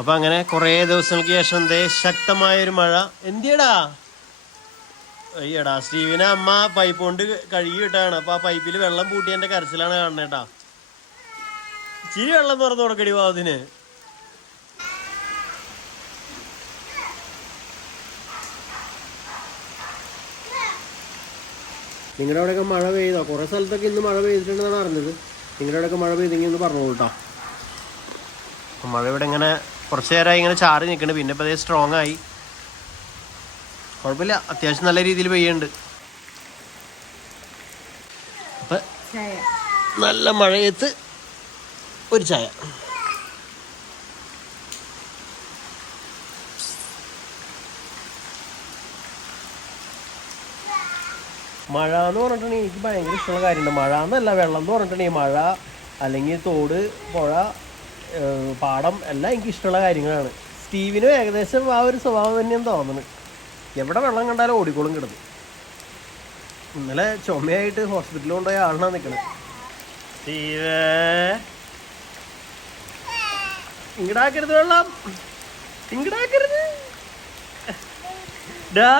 അപ്പൊ അങ്ങനെ കുറേ ദിവസങ്ങൾക്ക് ശേഷം ശക്തമായൊരു മഴ. എന്തിയടാ അയ്യടാ സ്റ്റീവിനെ അമ്മ പൈപ്പ് കൊണ്ട് കഴുകി വിട്ടാണ്. അപ്പൊ ആ പൈപ്പിൽ വെള്ളം പൂട്ടി എന്റെ കരച്ചിലാണ് കാണണേട്ടാ. ഇച്ചിരി വെള്ളം തുറന്നു കൊടുക്കടി വാതിന്. നിങ്ങളുടെ അവിടെയൊക്കെ മഴ പെയ്തോ? കുറെ സ്ഥലത്തൊക്കെ ഇന്ന് മഴ പെയ്തിട്ടുണ്ടെന്നാണ് അറിഞ്ഞത്. നിങ്ങളുടെ അവിടെയൊക്കെ മഴ പെയ്തെങ്കിൽ ഒന്ന് പറഞ്ഞോളൂ കേട്ടോ. മഴ ഇവിടെ ഇങ്ങനെ കുറച്ച് നേരമായി ഇങ്ങനെ ചാറി നിൽക്കുന്നുണ്ട്. പിന്നെ ഇപ്പം അതേ സ്ട്രോങ് ആയി. കുഴപ്പമില്ല, അത്യാവശ്യം നല്ല രീതിയിൽ പെയ്യുന്നുണ്ട്. അപ്പം നല്ല മഴയത്ത് ഒരു ചായ. മഴ എന്ന് പറഞ്ഞിട്ടുണ്ടെങ്കിൽ എനിക്ക് ഭയങ്കര ഇഷ്ടമുള്ള കാര്യമുണ്ട്. മഴ എന്നല്ല, വെള്ളം എന്ന് പറഞ്ഞിട്ടുണ്ടെങ്കിൽ മഴ അല്ലെങ്കിൽ തോട്, പുഴ, പാടം എല്ലാം എനിക്ക് ഇഷ്ടമുള്ള കാര്യങ്ങളാണ്. സ്റ്റീവിനും ഏകദേശം ആ ഒരു സ്വഭാവം തന്നെയാണ് തോന്നുന്നത്. എവിടെ വെള്ളം കണ്ടാലും ഓടിക്കോളും കിടന്നു. ഇന്നലെ ചുമയായിട്ട് ഹോസ്പിറ്റലിൽ കൊണ്ടുപോയ ആളിനാണ് നിൽക്കുന്നത്. സ്റ്റീവ് ഇങ്ങടാക്കരുത്, വെള്ളം ഇങ്ങടാക്കരുത് ഡാ.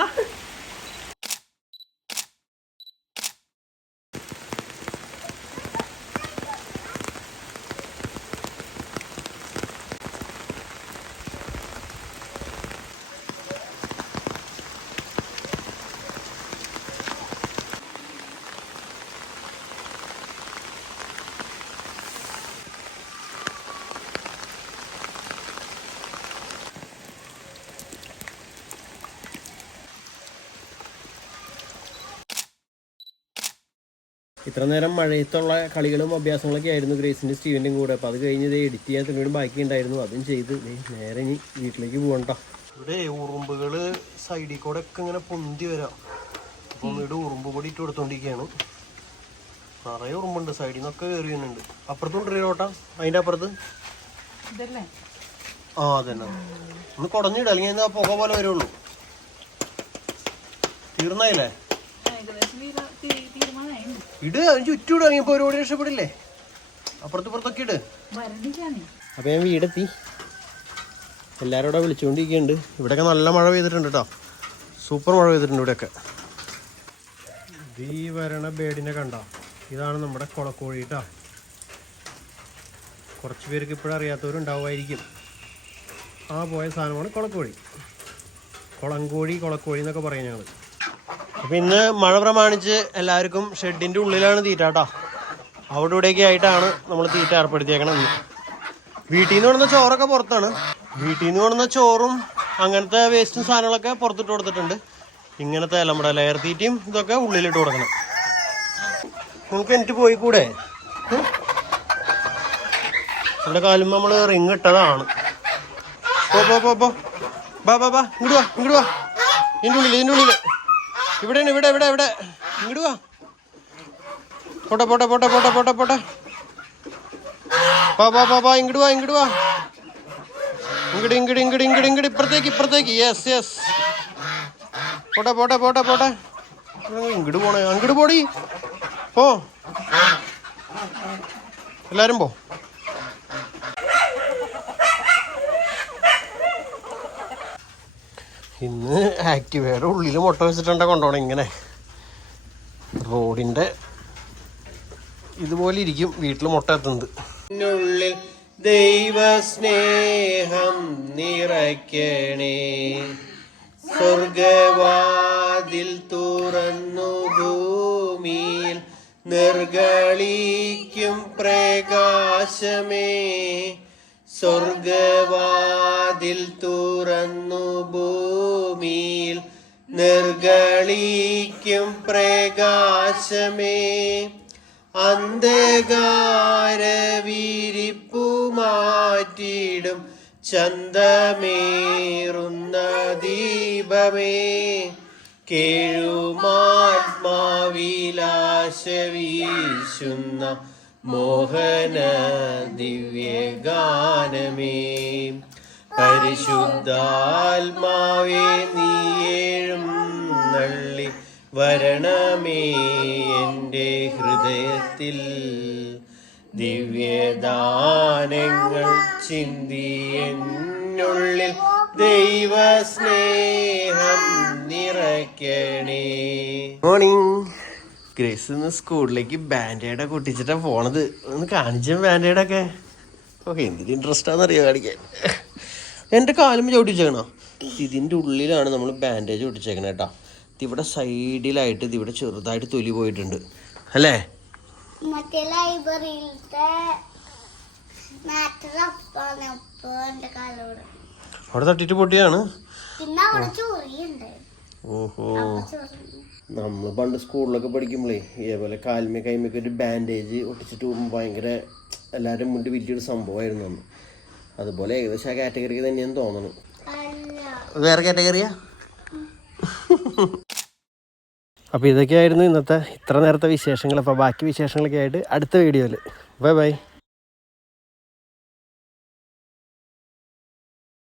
ഇത്ര നേരം മഴയത്തുള്ള കളികളും അഭ്യാസങ്ങളൊക്കെ ആയിരുന്നു ഗ്രേസിൻ്റെ സ്റ്റീവിൻ്റെയും കൂടെ. അപ്പോൾ അത് കഴിഞ്ഞ് എഡിറ്റ് ചെയ്യാൻ തുണിയോട് ബാക്കി ഉണ്ടായിരുന്നു, അതും ചെയ്ത് നേരെ ഇനി വീട്ടിലേക്ക് പോകണ്ട. ഇവിടെ ഉറുമ്പുകൾ സൈഡിൽ കൂടെ ഒക്കെ ഇങ്ങനെ പൊന്തി വരാം. അപ്പം ഇവിടെ ഉറുമ്പ് പൊടി ഇട്ട് കൊടുത്തോണ്ടിരിക്കുകയാണ്. നിറയെ ഉറുമ്പുണ്ട്, സൈഡിൽ നിന്നൊക്കെ കയറി വരുന്നുണ്ട്. അപ്പുറത്തുണ്ടല്ലോ ഓട്ടാ, അതിൻ്റെ അപ്പുറത്ത്. ആ അതന്നെ, ഒന്ന് കുടഞ്ഞിട, അല്ലെങ്കിൽ പുക പോലെ വരുള്ളൂ. തീർന്നായില്ലേ? ഇട്, അതിന് ചുറ്റും ഇടുക, ഇപ്പൊ ഒരുപാട് രക്ഷപ്പെടില്ലേ. അപ്പുറത്തുപ്പുറത്തൊക്കെ ഇട്. അപ്പൊ ഞാൻ വീടെത്തി. എല്ലാവരും ഇവിടെ വിളിച്ചുകൊണ്ടിരിക്കുന്നുണ്ട്. ഇവിടെയൊക്കെ നല്ല മഴ പെയ്തിട്ടുണ്ട് കേട്ടോ, സൂപ്പർ മഴ പെയ്തിട്ടുണ്ട് ഇവിടെയൊക്കെ. ഈ വരണ ബേഡിനെ കണ്ട, ഇതാണ് നമ്മുടെ കൊളക്കോഴി കേട്ടോ. കുറച്ച് പേർക്ക് ഇപ്പോഴും അറിയാത്തവരുണ്ടാവുമായിരിക്കും. ആ പോയ സാധനമാണ് കൊളക്കോഴി. കൊളക്കോഴി എന്നൊക്കെ പറയും ഞങ്ങൾ. അപ്പം ഇന്ന് മഴ പ്രമാണിച്ച് എല്ലാവർക്കും ഷെഡിൻ്റെ ഉള്ളിലാണ് തീറ്റ കേട്ടോ. അവിടെ ഇവിടെയൊക്കെ ആയിട്ടാണ് നമ്മൾ തീറ്റ ഏർപ്പെടുത്തിയേക്കണം. വീട്ടിൽ നിന്ന് കൊണ്ടുവന്ന ചോറൊക്കെ പുറത്താണ്. വീട്ടിൽ നിന്ന് കൊണ്ടുവന്ന ചോറും അങ്ങനത്തെ വേസ്റ്റും സാധനങ്ങളൊക്കെ പുറത്തിട്ട് കൊടുത്തിട്ടുണ്ട്. ഇങ്ങനത്തെ നമ്മുടെ ലെയർ തീറ്റയും ഇതൊക്കെ ഉള്ളിലിട്ട് കൊടുക്കണം. നിങ്ങൾക്ക് എനിക്ക് പോയി കൂടെ? എൻ്റെ കാലും നമ്മൾ റിങ് ഇട്ടതാണ്. ബാ ഇങ്ങോട്ട് വാ ഇതിൻ്റെ ഉള്ളിൽ ഇവിടെയാണ്, ഇവിടെ ഇങ്ങോട്ട് വാ. പോട്ടെ ഇങ്ങോട്ട് വാ ഇങ്ങോട്ട് ഇപ്പുറത്തേക്ക്. യെസ് പോട്ടെ ഇങ്ങോട്ട് പോണേ, അങ്ങോട്ട് പോടി പോ. എല്ലാരും പോ. ഇന്ന് ആക്ടിവയുടെ ഉള്ളിൽ മുട്ട വെച്ചിട്ടുണ്ട കൊണ്ടുപോകണം. ഇങ്ങനെ റോഡിൻ്റെ ഇതുപോലെ ഇരിക്കും വീട്ടിൽ മുട്ട എത്തുന്നത്. ഉള്ളിൽ ദൈവസ്നേഹം നിറയ്ക്കണേ, സ്വർഗവാതിൽ തുറന്നു ഭൂമിയിൽ നിർഗളിക്കും പ്രകാശമേ. സ്വർഗവാതിൽ തുറന്നു ഭൂമിയിൽ നിർഗളിക്കും പ്രകാശമേ. അന്ധകാര വിരിപ്പു മാറ്റിടും ചന്തമേറുന്ന ദീപമേ. കേഴുമാത്മാവിലാശ വീശുന്ന മോഹന ദിവ്യഗാനമേ. പരിശുദ്ധാത്മാവേ നീയേഴും നള്ളി വരണമേ എൻ്റെ ഹൃദയത്തിൽ. ദിവ്യദാനങ്ങൾ ചിന്തി എന്നിനുള്ളിൽ ദൈവ സ്നേഹം നിറയ്ക്കണേ. മോർണിംഗ്. ഗ്രേസ് ഇന്ന് സ്കൂളിലേക്ക് ബാൻഡേഡൊക്കെ പൊട്ടിച്ചിട്ടാ പോണത്. ഒന്ന് കാണിച്ച ബാൻഡേഡൊക്കെ. ഓക്കെ, എന്തൊരു ഇൻട്രസ്റ്റാന്നറിയോ കാണിക്കാൻ. എൻ്റെ കാലുമ്പോൾ ചവിട്ടിച്ചേക്കണോ? ഇതിൻ്റെ ഉള്ളിലാണ് നമ്മൾ ബാൻഡേജ് ഒട്ടിച്ചേക്കണേ കേട്ടോ. ഇതിവിടെ സൈഡിലായിട്ട് ഇതിവിടെ ചെറുതായിട്ട് തൊലി പോയിട്ടുണ്ട് അല്ലേ? മറ്റേ ലൈബ്രറിയിലത്തെ അവിടെ തട്ടിട്ട് പൊട്ടിയാണ്. ഓഹോ, നമ്മൾ പണ്ട് സ്കൂളിലൊക്കെ പഠിക്കുമ്പോഴേ ഇതേപോലെ കാൽമേ കൈമൊക്കെ ഒരു ബാൻഡേജ് ഒട്ടിച്ചിട്ട് ഭയങ്കര എല്ലാവരും മുന്നിൽ വലിയൊരു സംഭവമായിരുന്നു അന്ന്. അതുപോലെ ഏകദേശം ആ കാറ്റഗറി തന്നെയാന്ന് തോന്നണം. വേറെ കാറ്റഗറിയാ? അപ്പോൾ ഇതൊക്കെയായിരുന്നു ഇന്നത്തെ ഇത്ര നേരത്തെ വിശേഷങ്ങൾ. അപ്പോൾ ബാക്കി വിശേഷങ്ങളൊക്കെ ആയിട്ട് അടുത്ത വീഡിയോയിൽ. Bye bye.